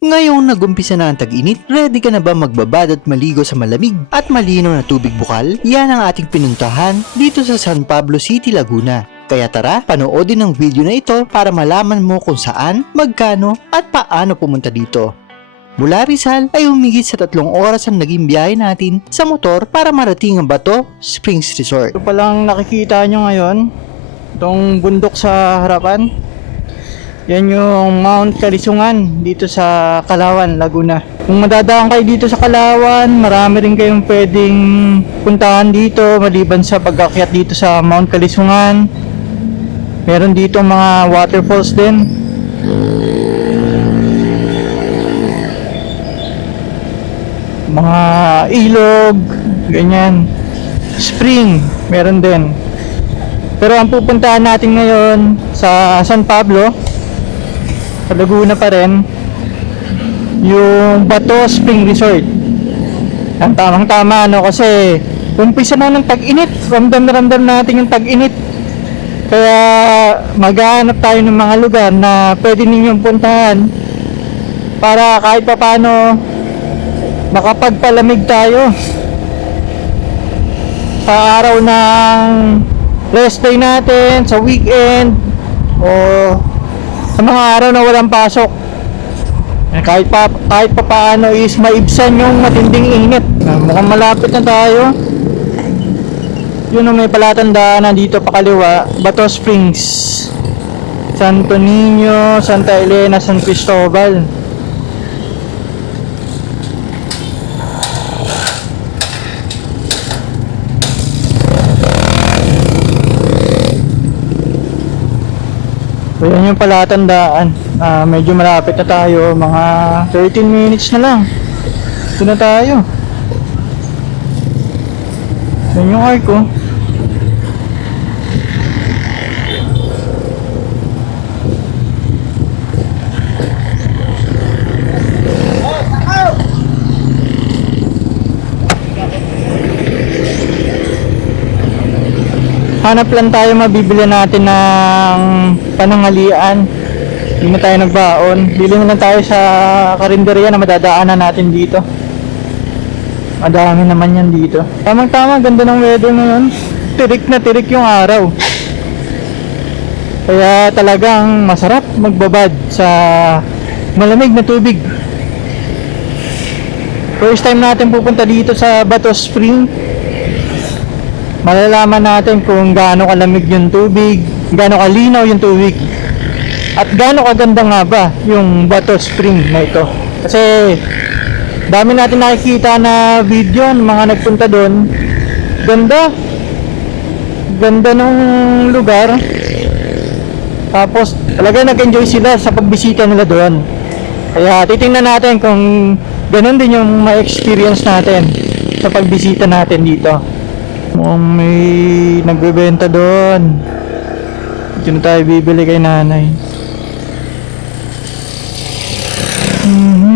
Ngayong nagumpisa na ang tag-init, ready ka na ba magbabad at maligo sa malamig at malinaw na tubig bukal? Yan ang ating pinuntahan dito sa San Pablo City, Laguna. Kaya tara, panoodin ang video na ito para malaman mo kung saan, magkano at paano pumunta dito. Mula Rizal ay humigit sa tatlong oras ang naging biyahe natin sa motor para marating ang Bato Springs Resort. Ito palang nakikita nyo ngayon, itong bundok sa harapan. Yan yung Mount Kalisungan dito sa Kalawan, Laguna. Kung madadaan kayo dito sa Kalawan, marami rin kayong pwedeng puntahan dito maliban sa pag-akyat dito sa Mount Kalisungan. Meron dito mga waterfalls din. Mga ilog, ganyan. Spring, meron din. Pero ang pupuntahan natin ngayon sa San Pablo, sa Laguna pa rin, yung Bato Spring Resort. Ang tamang tama no kasi umpisa na ng tag-init. Ramdam na ramdam natin yung tag-init. Kaya maghanap tayo ng mga lugar na pwede ninyong puntahan para kahit papano makapagpalamig tayo sa araw ng rest day natin, sa weekend, o sa mga araw na walang pasok. Eh, Kahit pa kahit pa paano is maibsan yung matinding init. Ah, Mukhang malapit na tayo. Yun ang may palatandaan na dito pa kaliwa, Bato Springs. Santo Niño, Santa Elena, San Cristobal. So yan yung palatandaan. Ah, medyo malapit na tayo. Mga 13 minutes na lang. Ito na tayo. Yan yung arc Hanap lang tayo mabibili natin ng panangalian. Hindi na tayo nagbaon. Bili na lang tayo sa karinderya na madadaanan natin dito. Madami naman yan dito. Tamang tama, ganda ng weather ngayon. Tirik na tirik yung araw. Kaya talagang masarap magbabad sa malamig na tubig. First time natin pupunta dito sa Bato Spring malalaman natin kung gaano kalamig yung tubig, gaano kalinaw yung tubig, at gaano kaganda nga ba yung Bato Spring na ito. Kasi dami natin nakikita na video ng mga nagpunta doon. Ganda. Ganda ng lugar. Tapos talaga nag-enjoy sila sa pagbisita nila doon. Kaya titingnan natin kung ganun din yung ma-experience natin sa pagbisita natin dito. Mukhang may nagbebenta doon. Dito na tayo bibili kay nanay. Yan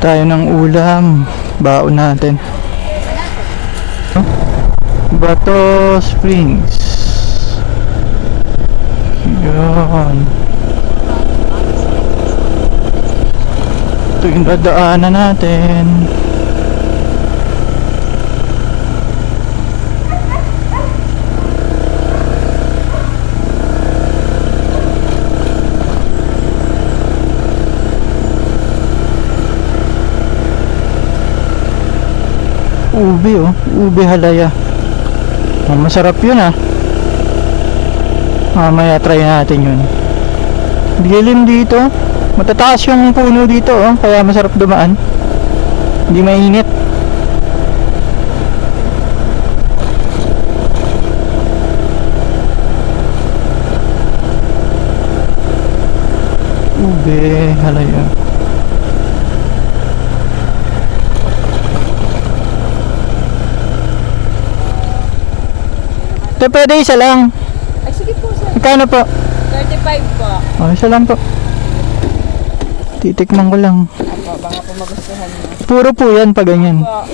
tayo ng ulam. Baon natin. Bato Springs. Yan. Ito yung dadaanan natin. Ube oh, ube halaya. Oh, masarap yun ah. Mamaya try natin yun. Dilim dito. Matataas yung puno dito oh, kaya masarap dumaan. Hindi mainit. Ube halaya. Ito pwede isa lang. Ay, sige po, sir. Magkano po? 35 po. Oh, isa lang po. Titikman ko lang. Opo, baka po magustuhan niyo. Puro po yan pag ganyan. Po.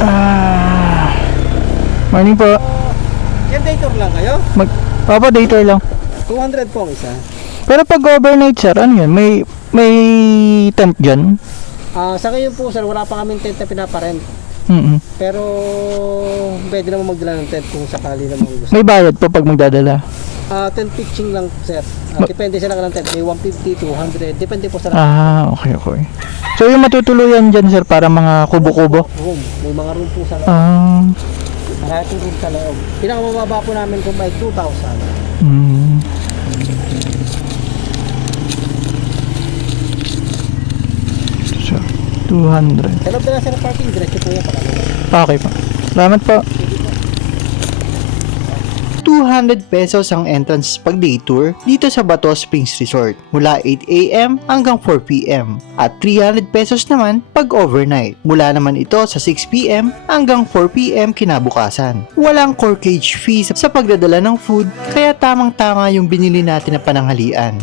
Ah. Morning po. Yan day tour lang kayo? Mag Opo, dito lang. 200 po ang isa. Pero pag overnight sir, ano yan? May may tent dyan? Ah, sa ngayon po sir, wala pa kaming tent na pinaparent. Mm Pero pwede naman magdala ng tent kung sakali naman gusto. May bayad po pag magdadala. Ah, tent pitching lang sir. Ah, Ma- depende sa lang ng tent. May 150, 200. Depende po sa lang. Ah, okay, okay. So yung matutuluyan dyan sir para mga kubo-kubo? Room. May mga room po sa loob. Ah, Maraming room sa loob. Pinakamababa po namin kung may 2,000. mm. 200. Sa loob na lang sir parking, diretso po yan. Okay po. Salamat po. 200 pesos ang entrance pag day tour dito sa Bato Springs Resort mula 8am hanggang 4pm at 300 pesos naman pag overnight mula naman ito sa 6pm hanggang 4pm kinabukasan. Walang corkage fees sa pagdadala ng food kaya tamang tama yung binili natin na pananghalian.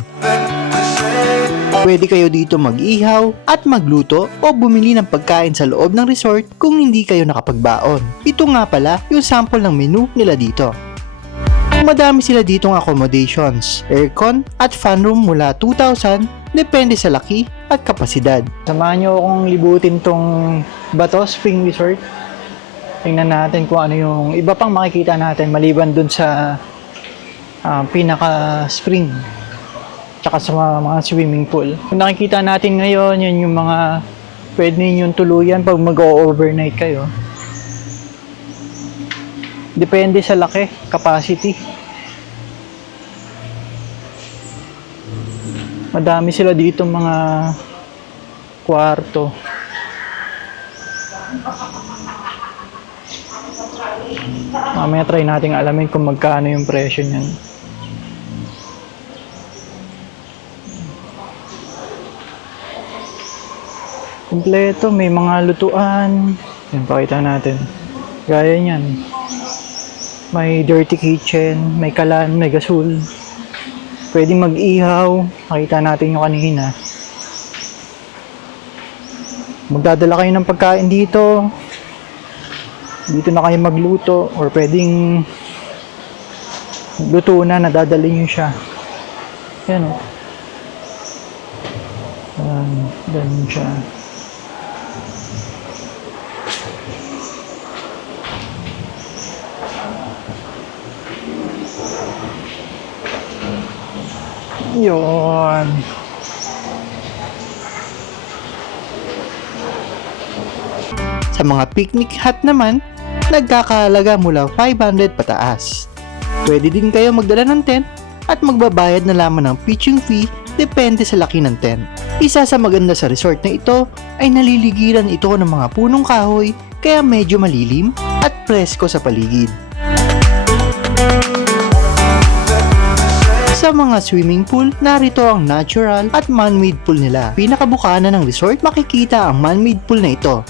Pwede kayo dito mag-ihaw at magluto o bumili ng pagkain sa loob ng resort kung hindi kayo nakapagbaon. Ito nga pala yung sample ng menu nila dito. Madami sila ditong accommodations, aircon at fan room mula 2,000 depende sa laki at kapasidad. Samahan niyo akong libutin tong Bato Spring Resort. Tingnan natin kung ano yung iba pang makikita natin maliban dun sa ah, pinaka spring tsaka sa mga, mga swimming pool. Kung nakikita natin ngayon, yun yung mga pwede ninyong tuluyan pag mag-overnight kayo. Depende sa laki, capacity. Madami sila dito mga kwarto. Mamaya try nating alamin kung magkano yung presyo niyan. Kompleto, may mga lutuan. Yan, pakita natin. Gaya niyan. May dirty kitchen, may kalan, may gasol. Pwede mag-ihaw. Nakita natin yung kanina. Magdadala kayo ng pagkain dito. Dito na kayo magluto. Or pwedeng luto na, nadadali nyo siya. Yan o. Yan, ganun siya. Yun. Sa mga picnic hut naman, nagkakahalaga mula 500 pataas. Pwede din kayo magdala ng tent at magbabayad na lamang ng pitching fee depende sa laki ng tent. Isa sa maganda sa resort na ito ay naliligiran ito ng mga punong kahoy kaya medyo malilim at presko sa paligid. Sa mga swimming pool, narito ang natural at man-made pool nila. Pinakabukana ng resort, makikita ang man-made pool na ito.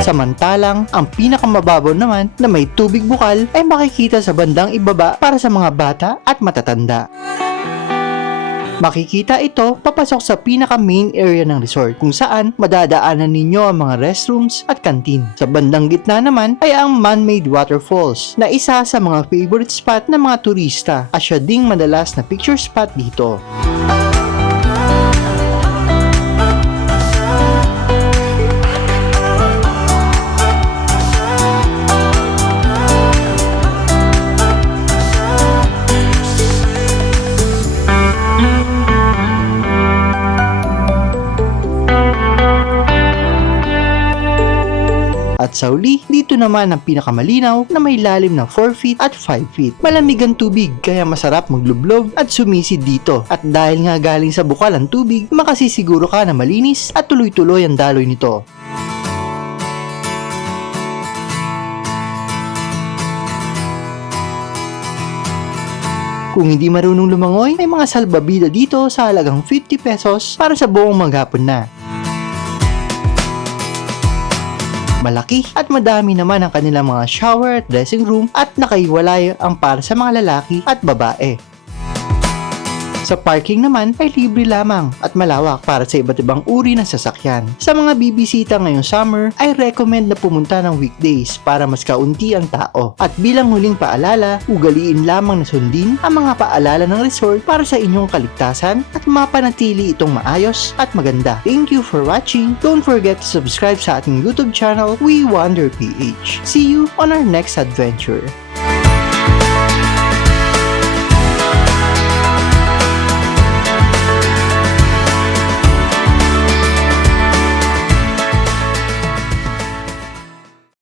Samantalang, ang pinakamababaw naman na may tubig bukal ay makikita sa bandang ibaba para sa mga bata at matatanda. Makikita ito papasok sa pinaka main area ng resort kung saan madadaanan ninyo ang mga restrooms at kantin. Sa bandang gitna naman ay ang man-made waterfalls na isa sa mga favorite spot ng mga turista at siya ding madalas na picture spot dito. At sa uli, dito naman ang pinakamalinaw na may lalim ng 4 feet at 5 feet. Malamig ang tubig kaya masarap maglublob at sumisid dito. At dahil nga galing sa bukal ang tubig, makasisiguro ka na malinis at tuloy-tuloy ang daloy nito. Kung hindi marunong lumangoy, may mga salbabida dito sa halagang 50 pesos para sa buong maghapon na. Malaki at madami naman ang kanilang mga shower at dressing room at nakaiwalay ang para sa mga lalaki at babae. Sa parking naman ay libre lamang at malawak para sa iba't ibang uri ng sasakyan. Sa mga bibisita ngayong summer ay recommend na pumunta ng weekdays para mas kaunti ang tao. At bilang huling paalala, ugaliin lamang na sundin ang mga paalala ng resort para sa inyong kaligtasan at mapanatili itong maayos at maganda. Thank you for watching. Don't forget to subscribe sa ating YouTube channel, We Wonder PH. See you on our next adventure.